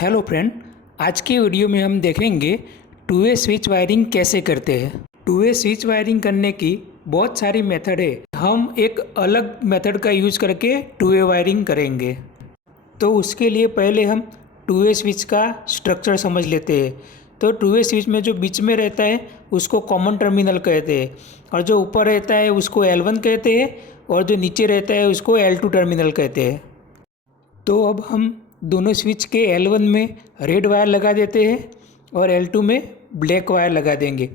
Hello friend, आज के video में हम देखेंगे टू वे स्विच वायरिंग कैसे करते हैं। टू वे स्विच वायरिंग करने की बहुत सारी मेथड है। हम एक अलग मेथड का यूज़ करके टू वे वायरिंग करेंगे। तो उसके लिए पहले हम टू वे स्विच का स्ट्रक्चर समझ लेते हैं। तो टू वे स्विच में जो बीच में रहता है उसको कॉमन टर्मिनल कहते हैं, और जो ऊपर रहता है उसको L1 कहते हैं, और जो नीचे रहता है उसको L2 टर्मिनल कहते हैं। तो अब हम दोनों स्विच के L1 में रेड वायर लगा देते हैं और L2 में ब्लैक वायर लगा देंगे।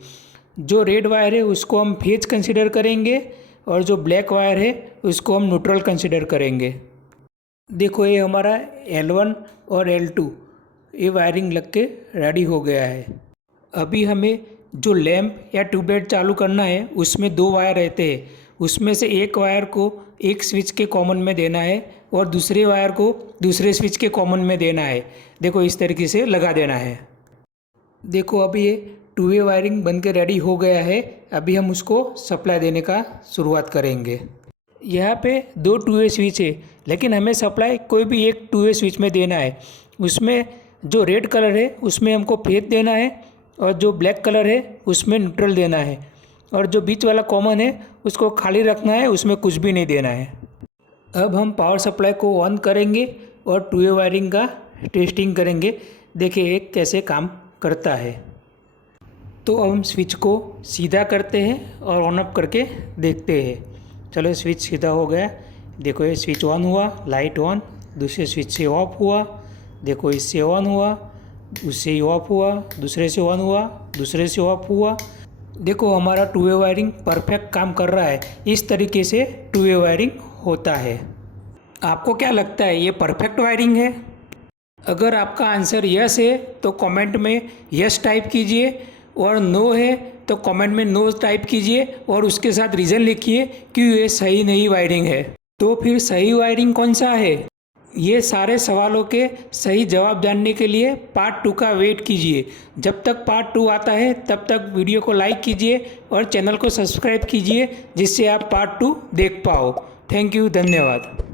जो रेड वायर है उसको हम फेज कंसीडर करेंगे और जो ब्लैक वायर है उसको हम न्यूट्रल कंसीडर करेंगे। देखो, ये हमारा L1 और L2 ये वायरिंग लग के रेडी हो गया है। अभी हमें जो लैंप या ट्यूबलाइट चालू करना है उसमें दो वायर रहते हैं। उसमें से एक वायर को एक स्विच के कॉमन में देना है और दूसरे वायर को दूसरे स्विच के कॉमन में देना है। देखो, इस तरीके से लगा देना है। देखो, अभी ये टू वे वायरिंग बन के रेडी हो गया है। अभी हम उसको सप्लाई देने का शुरुआत करेंगे। यहाँ पे दो टू वे स्विच है, लेकिन हमें सप्लाई कोई भी एक टू वे स्विच में देना है। उसमें जो रेड कलर है उसमें हमको फेज देना है और जो ब्लैक कलर है उसमें न्यूट्रल देना है, और जो बीच वाला कॉमन है उसको खाली रखना है, उसमें कुछ भी नहीं देना है। अब हम पावर सप्लाई को ऑन करेंगे और टू वे वायरिंग का टेस्टिंग करेंगे। देखिए ये कैसे काम करता है। तो अब हम स्विच को सीधा करते हैं और ऑन ऑफ करके देखते हैं। चलो, स्विच सीधा हो गया। देखो, ये स्विच ऑन हुआ, लाइट ऑन। दूसरे स्विच से ऑफ हुआ। देखो, इससे ऑन हुआ, उससे ही ऑफ हुआ, दूसरे से ऑन हुआ, दूसरे से ऑफ हुआ। देखो, हमारा टू वे वायरिंग परफेक्ट काम कर रहा है। इस तरीके से टू वे वायरिंग होता है। आपको क्या लगता है, ये परफेक्ट वायरिंग है? अगर आपका आंसर यस है तो कमेंट में यस टाइप कीजिए, और नो है तो कमेंट में नो टाइप कीजिए और उसके साथ रीज़न लिखिए कि ये सही नहीं वायरिंग है। तो फिर सही वायरिंग कौन सा है? ये सारे सवालों के सही जवाब जानने के लिए पार्ट 2 का वेट कीजिए। जब तक पार्ट 2 आता है तब तक वीडियो को लाइक कीजिए और चैनल को सब्सक्राइब कीजिए, जिससे आप पार्ट 2 देख पाओ। थैंक यू, धन्यवाद।